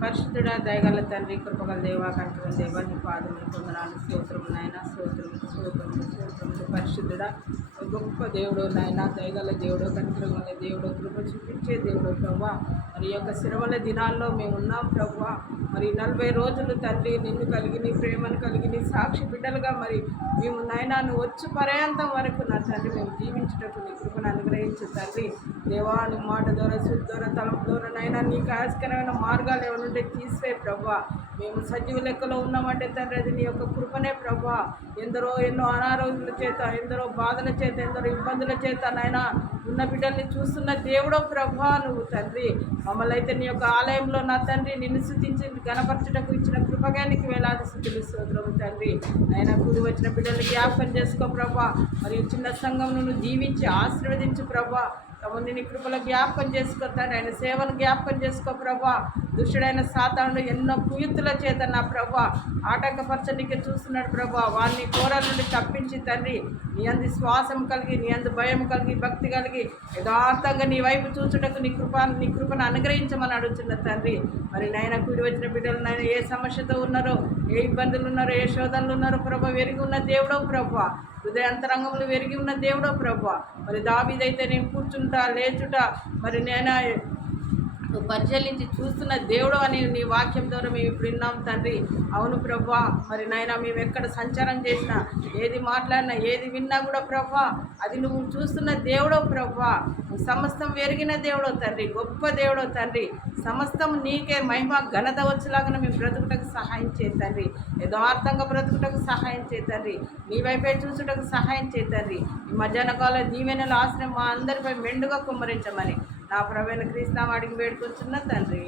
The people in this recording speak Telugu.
పరిశుద్ధుడా దయగల తండ్రి కృపగల దేవా కనుక దేవా నీ పాదములు పొందనాలు స్తోత్రము నాయన స్తోత్రములు పరిశుద్ధుడా గొప్ప దేవుడు నాయన దయగల దేవుడు కనుక దేవుడు కృప చూపించే దేవుడు ప్రభా మరి యొక్క శ్రమల దినాల్లో మేము ఉన్నాం ప్రభా మరి 40 రోజులు తండ్రి నిన్ను కలిగి నీ ప్రేమను కలిగి నీ సాక్షి బిడ్డలుగా మరి మేము నాయన నువ్వు వచ్చు పర్యంతం వరకు నా తండ్రి మేము జీవించుటకు నీ కృపను అనుగ్రహించు తండ్రి దేవా నీ మాట ద్వారా శుద్ధ ద్వారా తలపు ద్వారా నైనా నీకు ఆస్కరమైన మార్గాలు ఏమనుంటే తీసివే ప్రభా మేము సజీవ లెక్కలో ఉన్నామంటే తండ్రి అది నీ యొక్క కృపనే ప్రభా ఎన్నో అనారోగ్యాల చేత ఎందరో బాధల చేత ఎందరో ఇబ్బందుల చేత నాయన ఉన్న బిడ్డల్ని చూస్తున్న దేవుడో ప్రభా నువ్వు తండ్రి మమ్మల్ని అయితే నీ యొక్క ఆలయంలో నా తండ్రి నిన్ను స్తుతించి గణపరచుటకు ఇచ్చిన కృపగానికి వేలాది స్థుతులు స్తోత్రము తండ్రి నాయన కూడి వచ్చిన బిడ్డల్ని జ్ఞాపకం చేసుకో ప్రభా మరియు చిన్న సంఘం నువ్వు దీవించి ఆశీర్వదించు ప్రభా తమని నీ కృపలో జ్ఞాపకం చేసుకోతాడు ఆయన సేవను జ్ఞాపకం చేసుకో ప్రభా దుష్టుడైన సాతానుడు ఎన్నో కుయుత్తుల చేత నా ప్రభా ఆటంకపరచడానికి చూస్తున్నాడు ప్రభా వారిని కోరల నుండి తప్పించి తండ్రి నీ అందు శ్వాసం కలిగి నీ అందు భయం కలిగి భక్తి కలిగి యథార్థంగా నీ వైపు చూచుటకు నీ కృపను అనుగ్రహించమని అడుగుతున్న తండ్రి మరి నాయన కూడి వచ్చిన బిడ్డలు నాయన ఏ సమస్యతో ఉన్నారో ఏ ఇబ్బందులు ఉన్నారో ఏ శోధనలు ఉన్నారో ప్రభా వెరిగి ఉన్న దేవుడో ప్రభా హృదయాంతరంగంలో వెరిగి ఉన్న దేవుడో ప్రభా మరి దావీదైతే నేను కూర్చుంటా లేచుట మరి నేను నువ్వు పరిశీలించి చూస్తున్న దేవుడు అని నీ వాక్యం ద్వారా మేము ఇప్పుడు విన్నాం తండ్రి అవును ప్రభా మరి నాయన మేము ఎక్కడ సంచారం చేసినా ఏది మాట్లాడినా ఏది విన్నా కూడా ప్రభా అది నువ్వు చూస్తున్న దేవుడో ప్రభా సమస్తం వెరిగిన దేవుడో తండ్రి గొప్ప దేవుడో తండ్రి సమస్తం నీకే మహిమ ఘనత వచ్చేలాగా మేము బ్రతుకుటకు సహాయం చేతండి యథార్థంగా బ్రతుకుటకు సహాయం చేతండి నీ వైపే చూసుటకు సహాయం చేతండి ఈ మధ్యాహ్న కాల దీవెనల ఆశ్రయం మా అందరిపై మెండుగా కుమ్మరించమని నా ప్రవీణ క్రీస్తు అడిగి వేడుకొచ్చున్న తండ్రి.